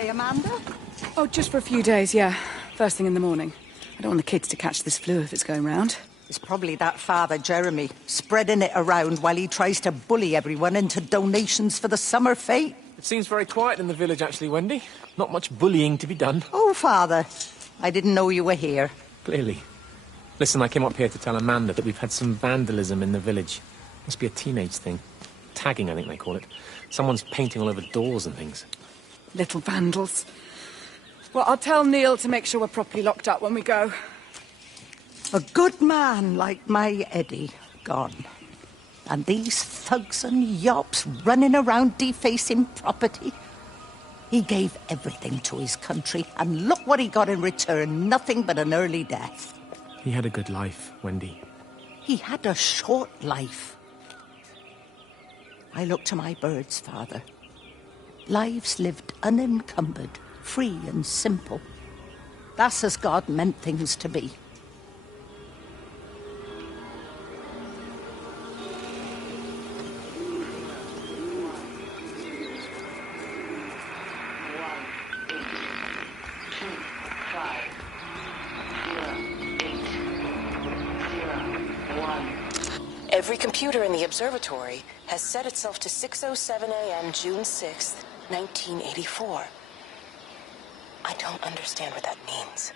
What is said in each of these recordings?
away, Amanda? Oh, just for a few days, yeah. First thing in the morning. I don't want the kids to catch this flu if it's going round. It's probably that father, Jeremy, spreading it around while he tries to bully everyone into donations for the summer fete. It seems very quiet in the village, actually, Wendy. Not much bullying to be done. Oh, father. I didn't know you were here. Clearly. Listen, I came up here to tell Amanda that we've had some vandalism in the village. Must be a teenage thing. Tagging, I think they call it. Someone's painting all over doors and things. Little vandals. Well, I'll tell Neil to make sure we're properly locked up when we go. A good man like my Eddie gone. And these thugs and yops running around defacing property. He gave everything to his country, and look what he got in return. Nothing but an early death. He had a good life, Wendy. He had a short life. I look to my birds, father. Lives lived unencumbered, free and simple. That's as God meant things to be. Every computer in the observatory has set itself to 6:07 a.m. June 6th, 1984. I don't understand what that means.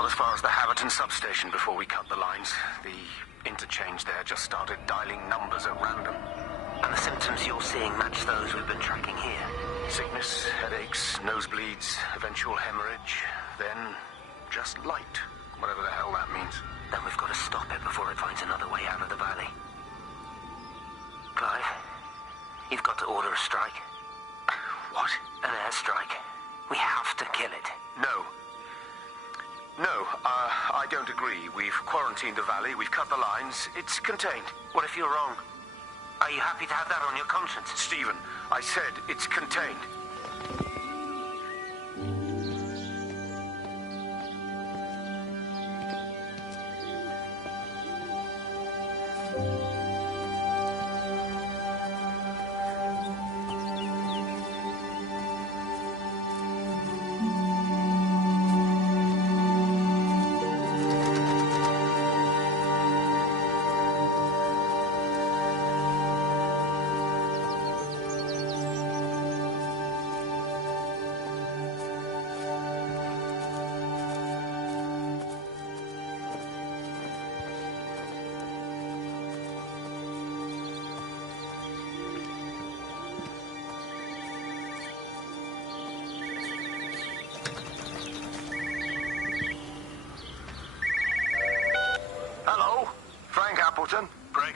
As far as the Haverton substation before we cut the lines. The interchange there just started dialing numbers at random. And the symptoms you're seeing match those we've been tracking here? Sickness, headaches, nosebleeds, eventual hemorrhage, then just light, whatever the hell that means. Then we've got to stop it before it finds another way out of the valley. Clive, you've got to order a strike. What? An airstrike. We have to kill it. No, I don't agree. We've quarantined the valley, we've cut the lines, it's contained. What if you're wrong? Are you happy to have that on your conscience? Stephen, I said it's contained.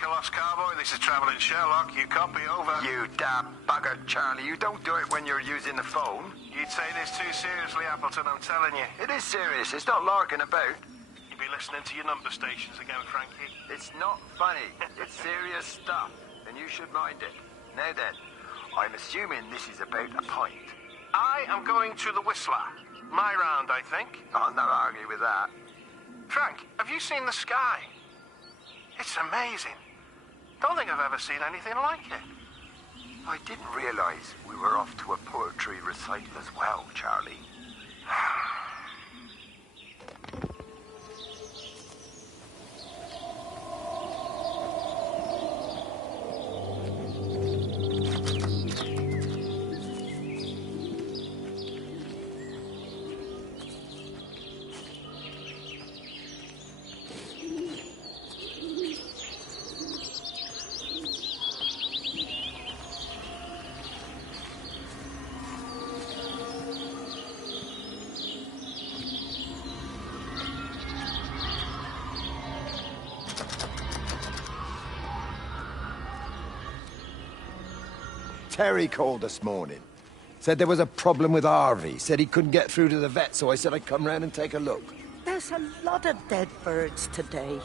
a lost cowboy. This is Traveling Sherlock. You copy, over. You damn bugger, Charlie. You don't do it when you're using the phone. You'd say this too seriously, Appleton, I'm telling you. It is serious. It's not larking about. You'd be listening to your number stations again, Frankie. It's not funny. It's serious stuff, and you should mind it. Now then, I'm assuming this is about a pint. I am going to the Whistler. My round, I think. I'll not argue with that. Frank, have you seen the sky? It's amazing. Don't think I've ever seen anything like it. I didn't realize we were off to a poetry recital as well, Charlie. Terry called this morning. Said there was a problem with Harvey. Said he couldn't get through to the vet, so I said I'd come round and take a look. There's a lot of dead birds today.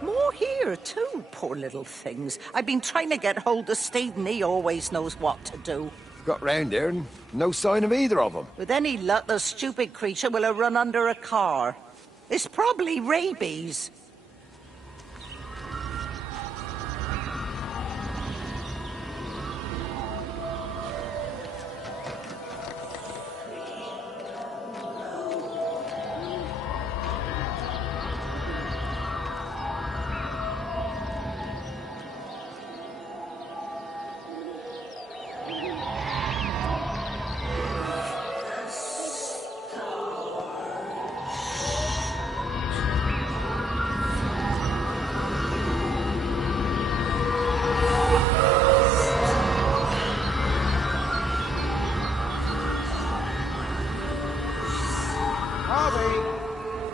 More here, too, poor little things. I've been trying to get hold of Steve, and he always knows what to do. Got round here and no sign of either of them. With any luck, the stupid creature will have run under a car. It's probably rabies.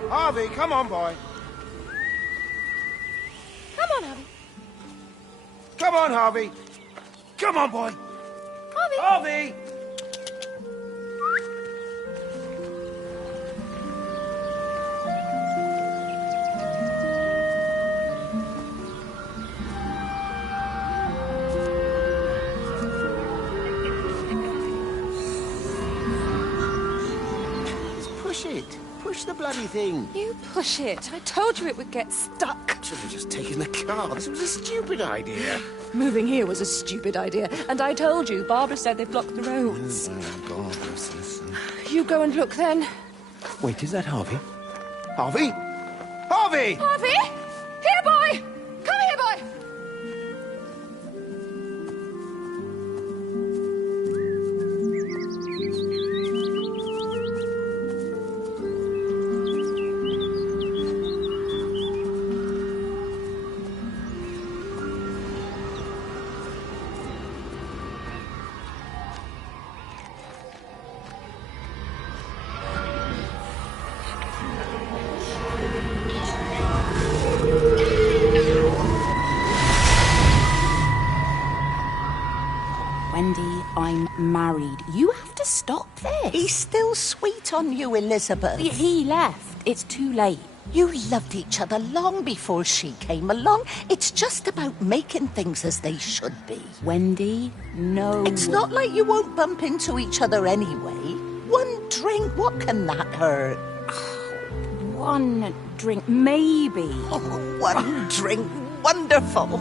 Harvey, come on, boy. Come on, Harvey. Come on, Harvey. Come on, boy. Harvey! Harvey! Push it. Push the bloody thing. You push it. I told you it would get stuck. Should have just taken the car. This was a stupid idea. Moving here was a stupid idea. And I told you, Barbara said they blocked the roads. Barbara says. You go and look then. Wait, is that Harvey? Harvey? Harvey! Harvey! Here, boy! Come here, boy! Wendy, I'm married. You have to stop this. He's still sweet on you, Elizabeth. He left. It's too late. You loved each other long before she came along. It's just about making things as they should be. Wendy, no. It's not like you won't bump into each other anyway. One drink, what can that hurt? One drink, maybe. Oh, one drink, wonderful.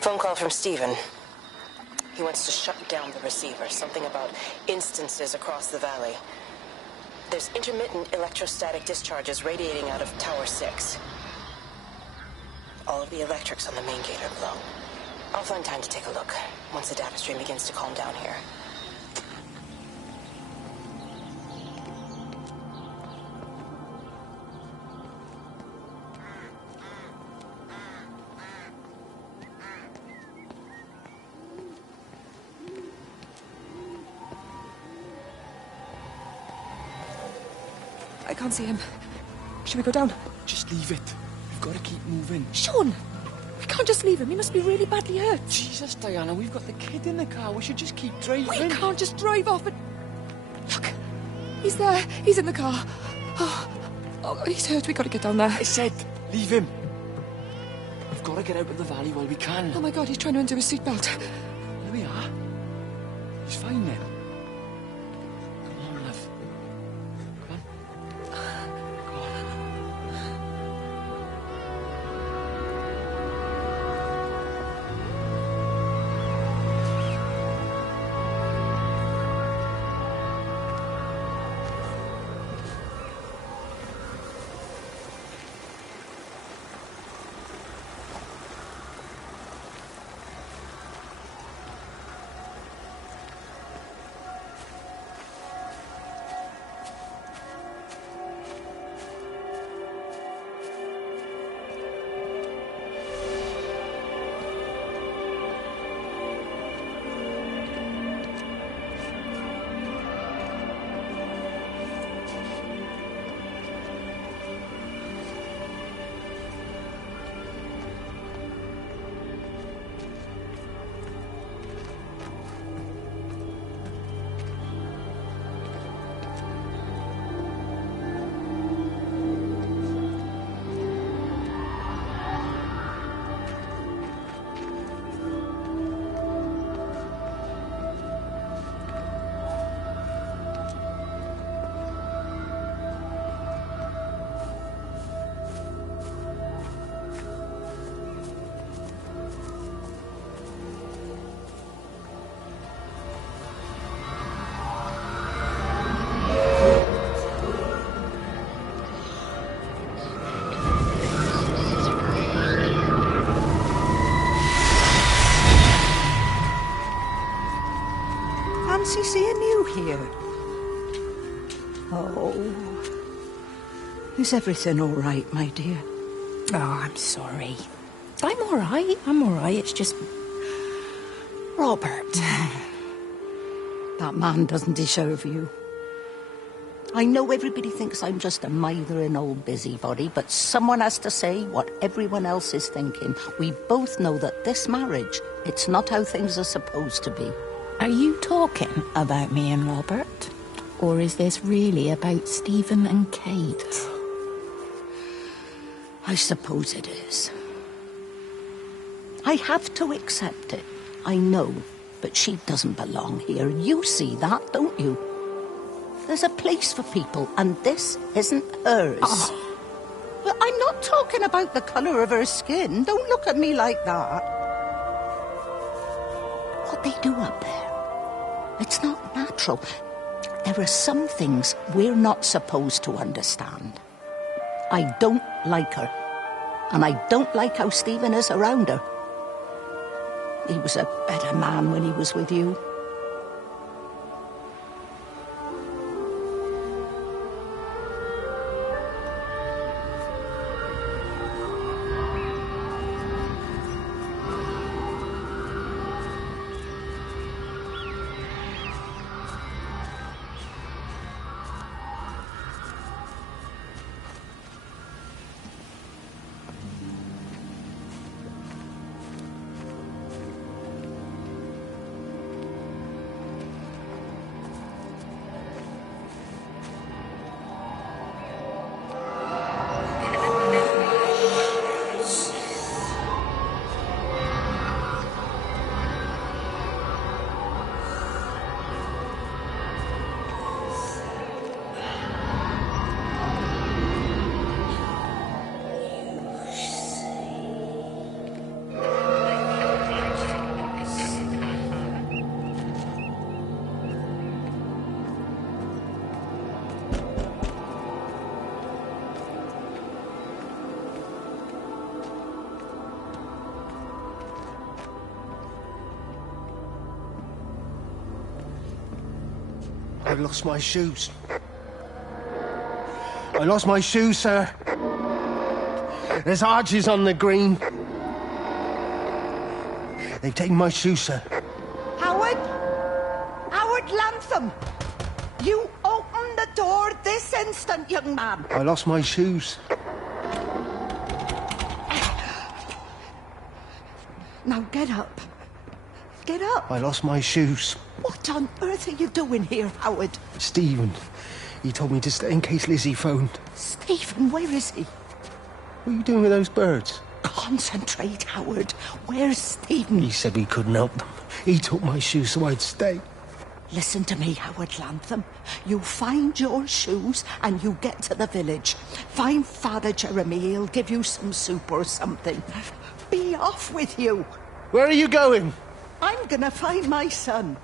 Phone call from Stephen. He wants to shut down the receiver. Something about instances across the valley. There's intermittent electrostatic discharges radiating out of Tower 6. All of the electrics on the main gate are blown. I'll find time to take a look once the data stream begins to calm down here. I can't see him. Should we go down? Just leave it. We've got to keep moving. Sean! We can't just leave him. He must be really badly hurt. Jesus, Diana, we've got the kid in the car. We should just keep driving. We can't just drive off and... Look! He's there. He's in the car. Oh, he's hurt. We got to get down there. I said, leave him. We've got to get out of the valley while we can. Oh my God, he's trying to undo his seatbelt. Here we are. He's fine then. Come on, love. Come on. Go on. Fancy seeing you here. Oh. Is everything all right, my dear? Oh, I'm sorry. I'm all right. It's just... Robert. That man doesn't deserve you. I know everybody thinks I'm just a mithering old busybody, but someone has to say what everyone else is thinking. We both know that this marriage, it's not how things are supposed to be. Are you talking about me and Robert? Or is this really about Stephen and Kate? I suppose it is. I have to accept it. I know, but she doesn't belong here. You see that, don't you? There's a place for people, and this isn't hers. Oh. Well, I'm not talking about the colour of her skin. Don't look at me like that. What they do up there, it's not natural. There are some things we're not supposed to understand. I don't like her, and I don't like how Stephen is around her. He was a better man when he was with you. I lost my shoes. I lost my shoes, sir. There's arches on the green. They've taken my shoes, sir. Howard? Howard Lantham! You open the door this instant, young man. I lost my shoes. Now get up. Get up. I lost my shoes. What on earth are you doing here, Howard? Stephen, he told me to stay in case Lizzie phoned. Stephen, where is he? What are you doing with those birds? Concentrate, Howard. Where's Stephen? He said he couldn't help them. He took my shoes so I'd stay. Listen to me, Howard Lantham. You find your shoes and you get to the village. Find Father Jeremy. He'll give you some soup or something. Be off with you. Where are you going? I'm gonna find my son.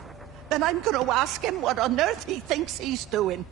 Then I'm gonna ask him what on earth he thinks he's doing.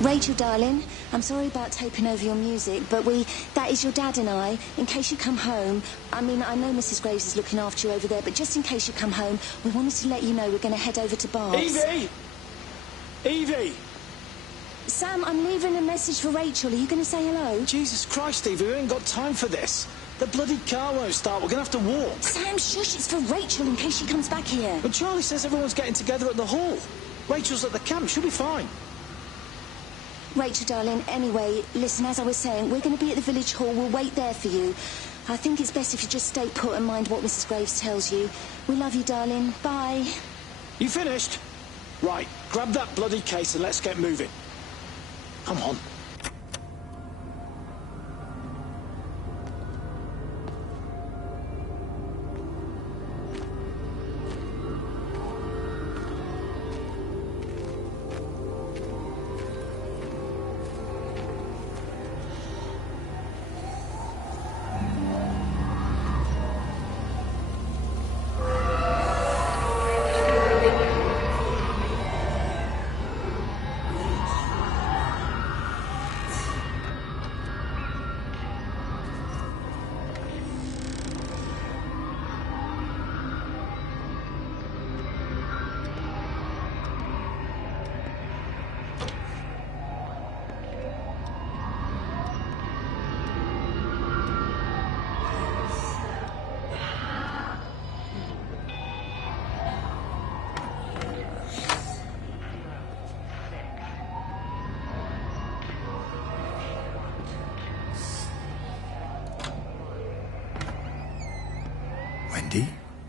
Rachel, darling, I'm sorry about taping over your music, but that is your dad and I. In case you come home, I mean, I know Mrs. Graves is looking after you over there, but just in case you come home, we wanted to let you know we're going to head over to Bars. Evie! Evie! Sam, I'm leaving a message for Rachel. Are you going to say hello? Jesus Christ, Evie, we ain't got time for this. The bloody car won't start. We're going to have to walk. Sam, shush, it's for Rachel in case she comes back here. But Charlie says everyone's getting together at the hall. Rachel's at the camp. She'll be fine. Rachel, darling, anyway, listen, as I was saying, we're going to be at the village hall. We'll wait there for you. I think it's best if you just stay put and mind what Mrs. Graves tells you. We love you, darling. Bye. You finished? Right, grab that bloody case and let's get moving. Come on.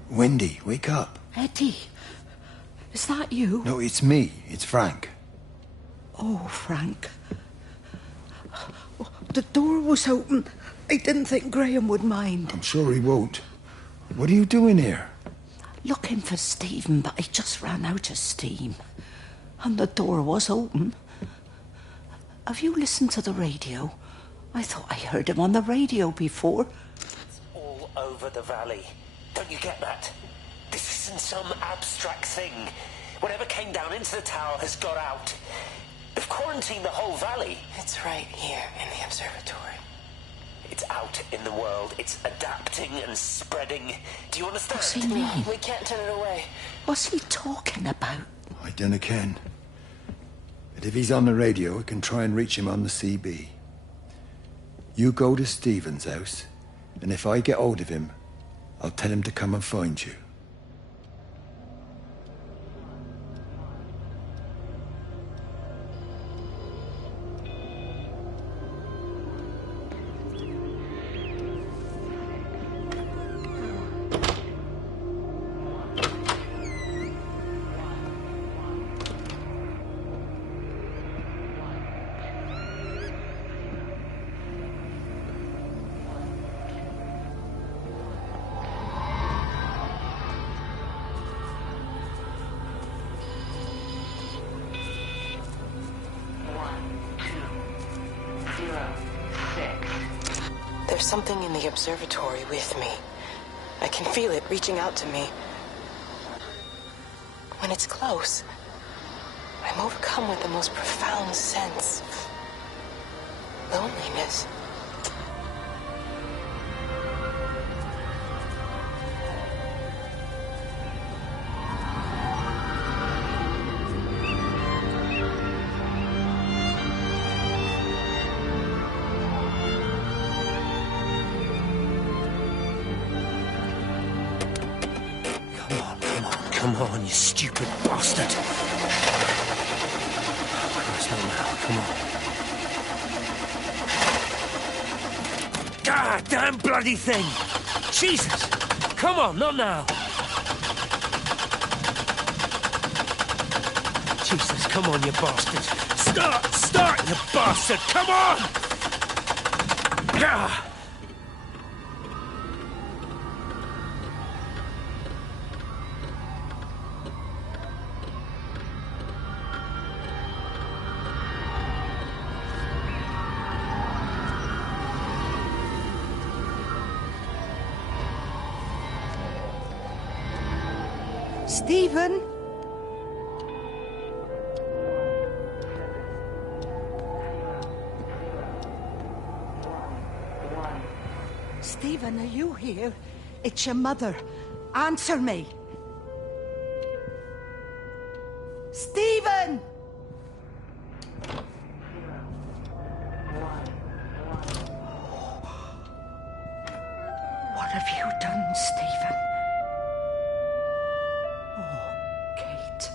Wendy, wake up. Eddie, is that you? No, it's me. It's Frank. Oh, Frank. The door was open. I didn't think Graham would mind. I'm sure he won't. What are you doing here? Looking for Stephen, but I just ran out of steam. And the door was open. Have you listened to the radio? I thought I heard him on the radio before. It's all over the valley. Don't you get that? This isn't some abstract thing. Whatever came down into the tower has got out. They've quarantined the whole valley. It's right here in the observatory. It's out in the world. It's adapting and spreading. Do you understand? What's he mean? We can't turn it away. What's he talking about? I dunno ken. But if he's on the radio, I can try and reach him on the CB. You go to Stephen's house, and if I get hold of him, I'll tell him to come and find you. There's something in the observatory with me. I can feel it reaching out to me. When it's close, I'm overcome with the most profound sense of loneliness. Come on, you stupid bastard! Christ, not now, come on. God damn bloody thing! Jesus! Come on, not now! Jesus, come on, you bastard! Start, you bastard! Come on! Ah! Stephen? Stephen, are you here? It's your mother. Answer me. Stephen! What have you done, Stephen? Oh, Kate.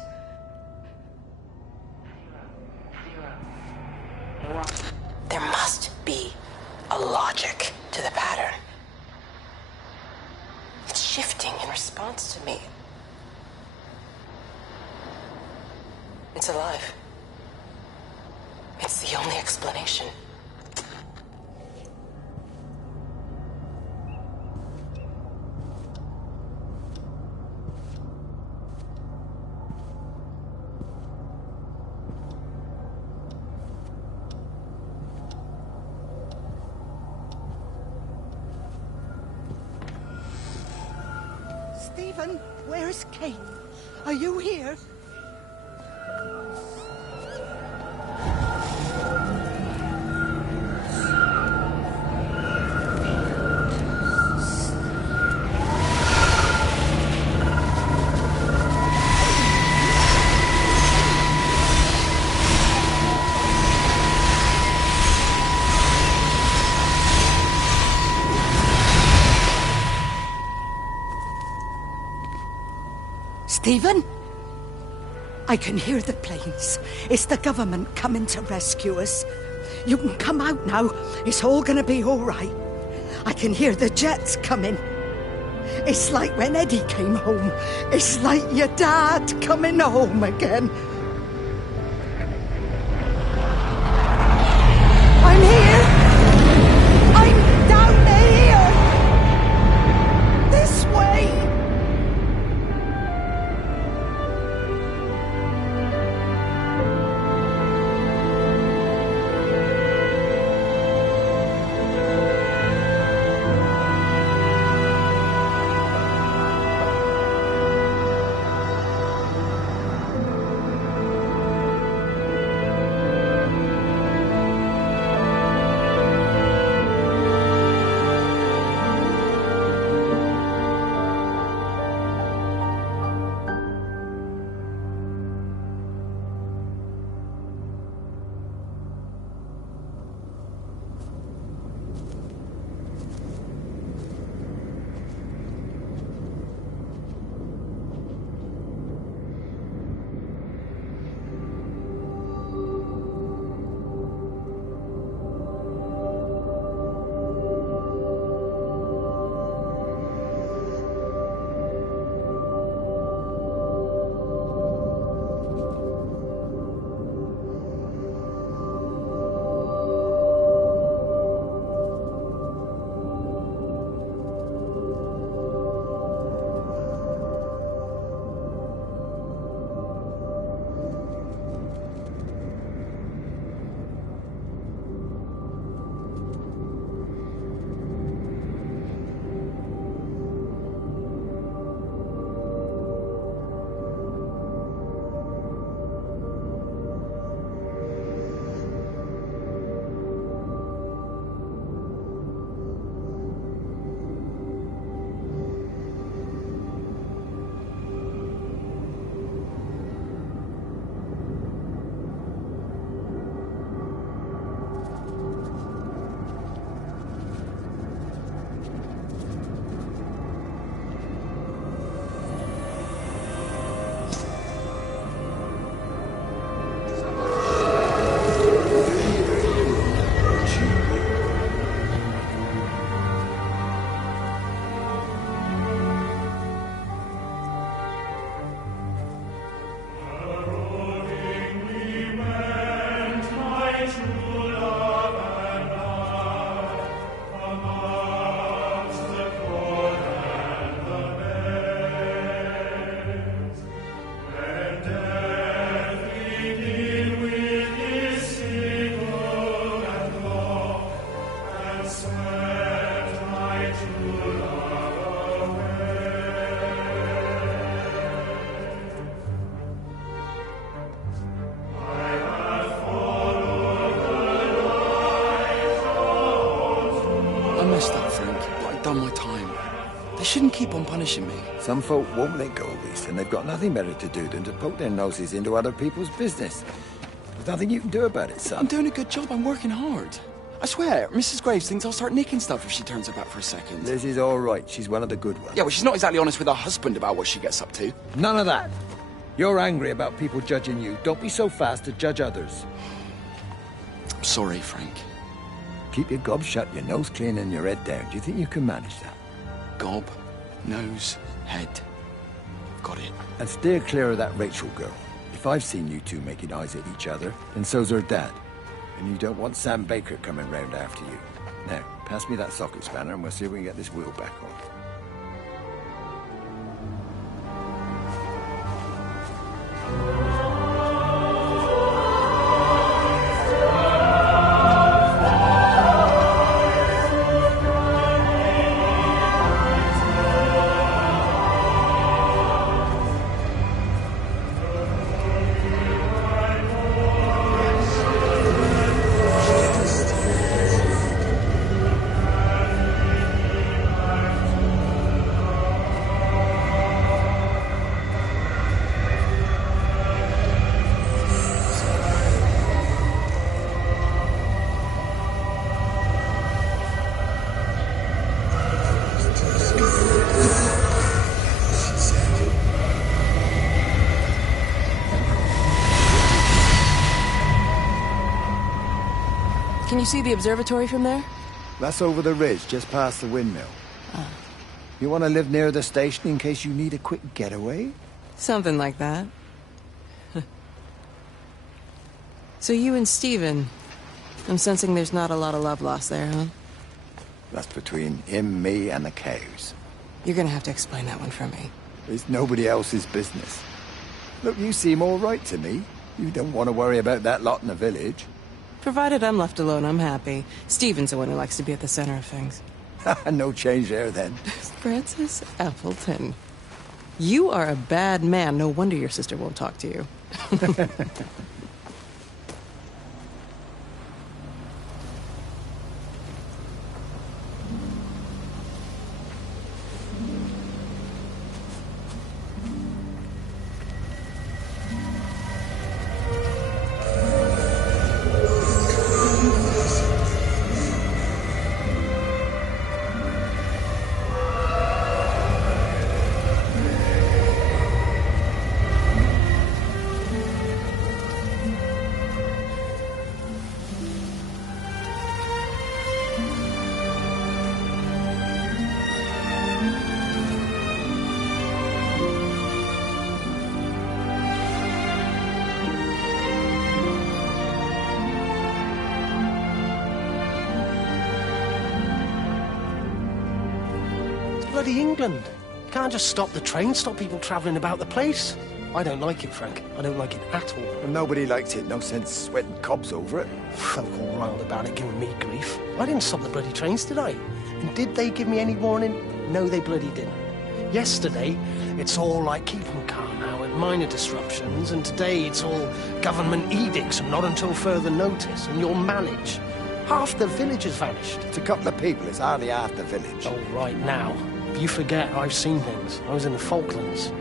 There must be a logic to the pattern. It's shifting in response to me. It's alive. It's the only explanation. Stephen, where's Kate? Are you here? Stephen? I can hear the planes. It's the government coming to rescue us. You can come out now. It's all gonna be all right. I can hear the jets coming. It's like when Eddie came home. It's like your dad coming home again. I'm here. I'm down here. This way. messed up, Frank, but I've done my time. They shouldn't keep on punishing me. Some folk won't let go, Reese, and they've got nothing better to do than to poke their noses into other people's business. There's nothing you can do about it, son. I'm doing a good job. I'm working hard. I swear, Mrs. Graves thinks I'll start nicking stuff if she turns her back for a second. Liz is all right. She's one of the good ones. Yeah, well, she's not exactly honest with her husband about what she gets up to. None of that. You're angry about people judging you. Don't be so fast to judge others. I'm sorry, Frank. Keep your gob shut, your nose clean, and your head down. Do you think you can manage that? Gob, nose, head. Got it. And steer clear of that Rachel girl. If I've seen you two making eyes at each other, then so's her dad. And you don't want Sam Baker coming round after you. Now, pass me that socket spanner and we'll see if we can get this wheel back on. Can you see the observatory from there? That's over the ridge, just past the windmill. You want to live near the station in case you need a quick getaway? Something like that. So you and Stephen, I'm sensing there's not a lot of love lost there, huh? That's between him, me, and the cows. You're gonna have to explain that one for me. It's nobody else's business. Look, you seem all right to me. You don't want to worry about that lot in the village. Provided I'm left alone, I'm happy. Stephen's the one who likes to be at the center of things. No change there, then. Francis Appleton. You are a bad man. No wonder your sister won't talk to you. Bloody England. You can't just stop the train, stop people travelling about the place. I don't like it, Frank. I don't like it at all. Well, nobody likes it. No sense sweating cobs over it. Folk all riled about it, giving me grief. I didn't stop the bloody trains, did I? And did they give me any warning? No, they bloody didn't. Yesterday, it's all like keep them calm now and minor disruptions, and today it's all government edicts and not until further notice, and you'll manage. Half the village has vanished. It's a couple of people. It's hardly half the village. Oh, right now. If you forget, I've seen things. I was in the Falklands.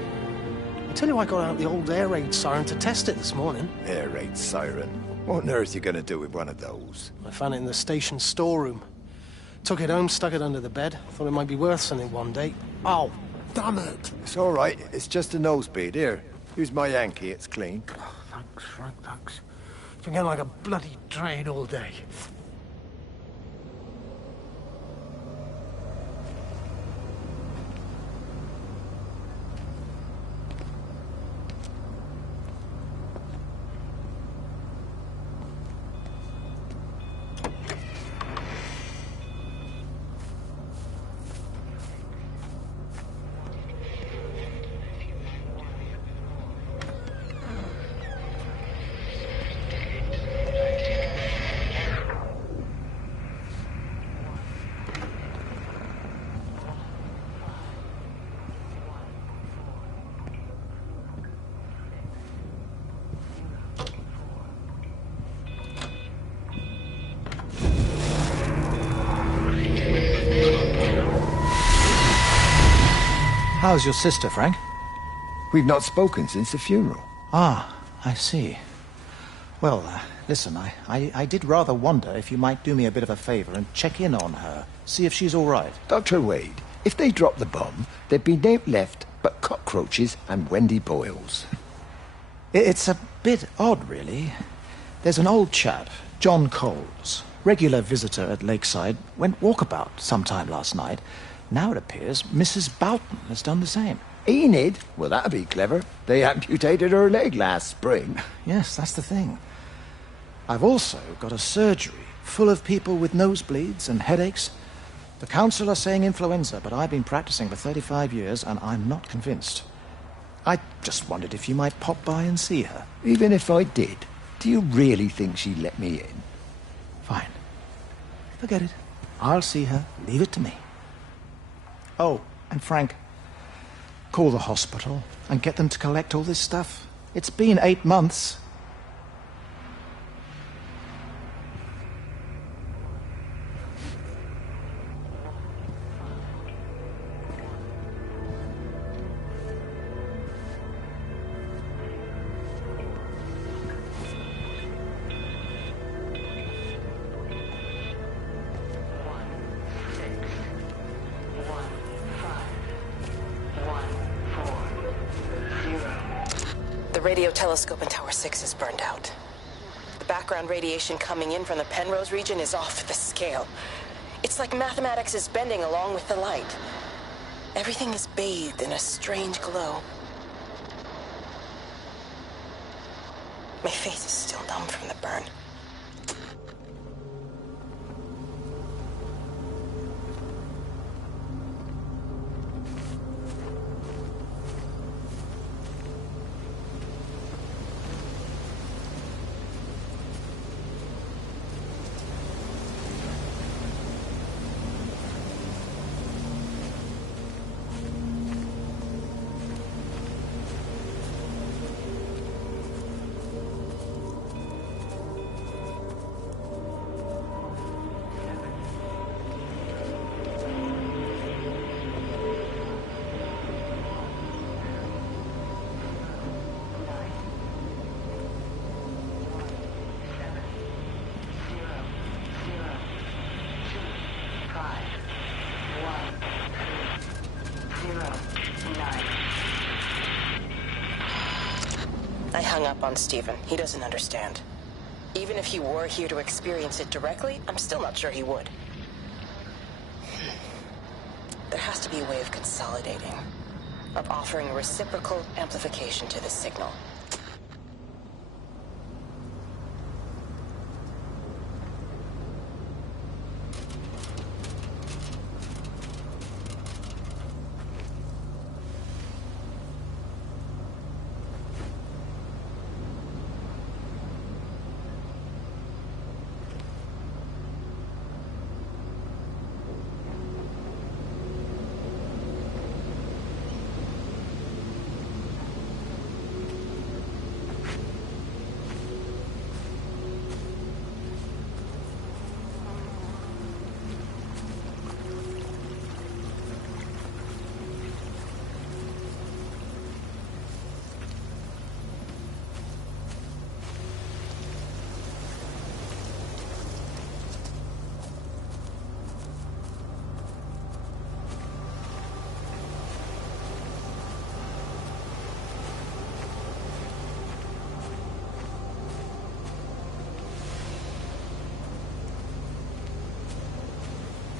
I tell you, I got out the old air raid siren to test it this morning. Air raid siren? What on earth are you going to do with one of those? I found it in the station storeroom. Took it home, stuck it under the bed. Thought it might be worth something one day. Oh, damn it. It's all right. It's just a nosebleed. Here, use my Yankee. It's clean. Oh, thanks, Frank, thanks. It's been getting like a bloody train all day. How's your sister, Frank? We've not spoken since the funeral. Ah, I see. Well, listen, I did rather wonder if you might do me a bit of a favor and check in on her, see if she's all right. Dr. Wade, if they dropped the bomb, there'd be no left but cockroaches and Wendy Boyles. It's a bit odd, really. There's an old chap, John Coles, regular visitor at Lakeside, went walkabout sometime last night. Now it appears Mrs. Boughton has done the same. Enid? Well, that'd be clever. They amputated her leg last spring. Yes, that's the thing. I've also got a surgery full of people with nosebleeds and headaches. The council are saying influenza, but I've been practicing for 35 years and I'm not convinced. I just wondered if you might pop by and see her. Even if I did, do you really think she'd let me in? Fine. Forget it. I'll see her. Leave it to me. Oh, and Frank, call the hospital and get them to collect all this stuff. It's been 8 months. The radio telescope in Tower 6 is burned out. The background radiation coming in from the Penrose region is off the scale. It's like mathematics is bending along with the light. Everything is bathed in a strange glow. My face is still numb from the burn. I hung up on Stephen. He doesn't understand. Even if he were here to experience it directly, I'm still not sure he would. There has to be a way of consolidating, of offering reciprocal amplification to the signal.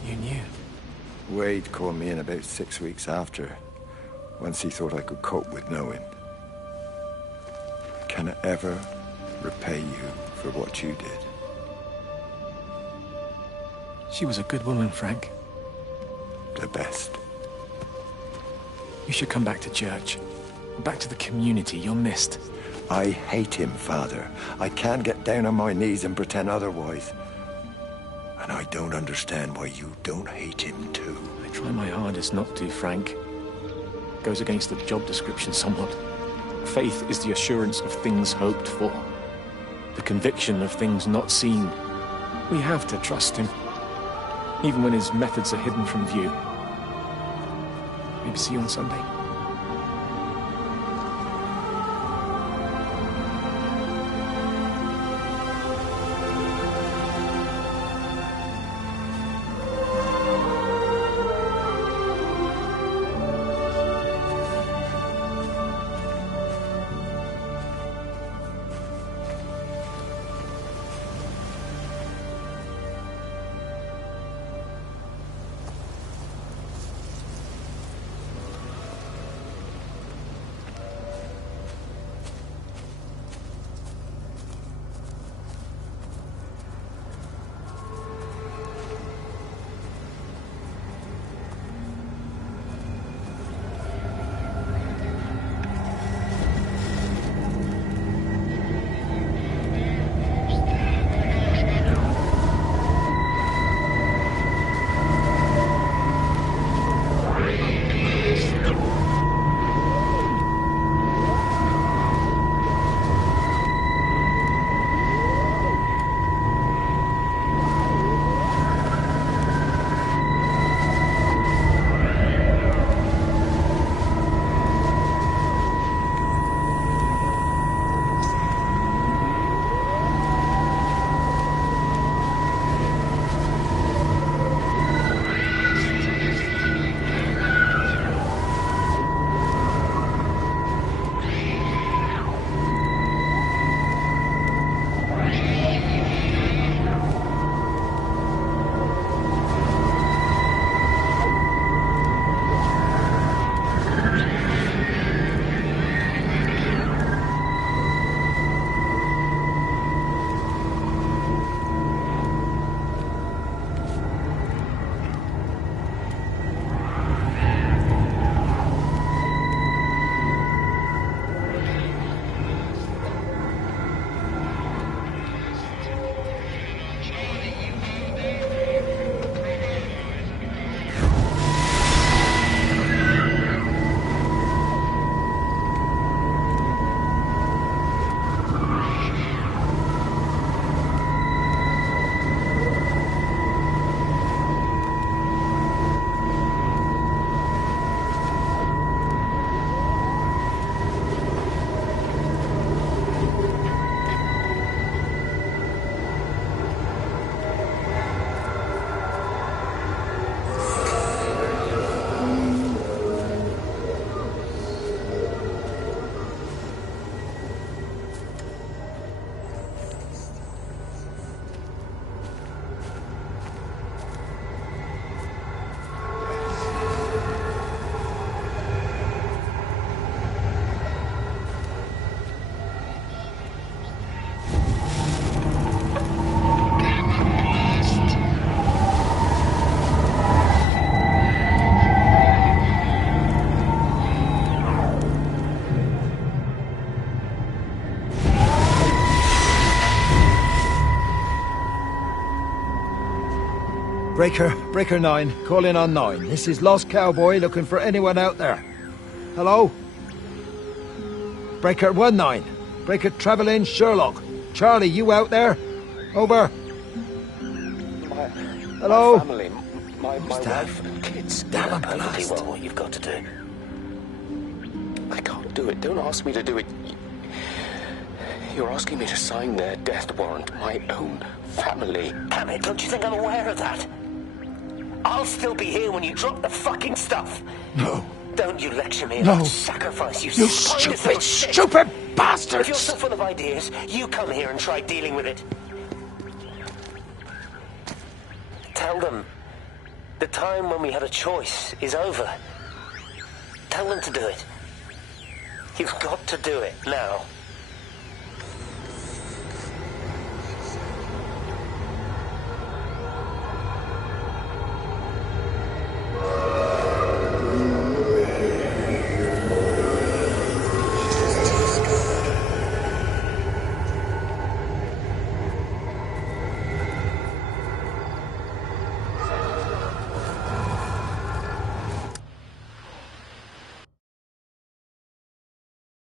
You knew? Wade called me in about 6 weeks after, once he thought I could cope with knowing. Can I ever repay you for what you did? She was a good woman, Frank. The best. You should come back to church. Back to the community. You're missed. I hate him, Father. I can't get down on my knees and pretend otherwise. And I don't understand why you don't hate him too. I try my hardest not to, Frank. Goes against the job description somewhat. Faith is the assurance of things hoped for. The conviction of things not seen. We have to trust him. Even when his methods are hidden from view. Maybe see you on Sunday? Breaker 9, call in on 9. This is Lost Cowboy looking for anyone out there. Hello? Breaker 19. Breaker Travelin' Sherlock. Charlie, you out there? Over. Hello? My family, my wife and kids. Damn, I'm perfectly well what you've got to do. I can't do it. Don't ask me to do it. You're asking me to sign their death warrant. My own family. Damn it, don't you think I'm aware of that? I'll still be here when you drop the fucking stuff. No. Don't you lecture me No. about sacrifice, you stupid, little shit. stupid bastards! If you're so full of ideas, you come here and try dealing with it. Tell them the time when we had a choice is over. Tell them to do it. You've got to do it now.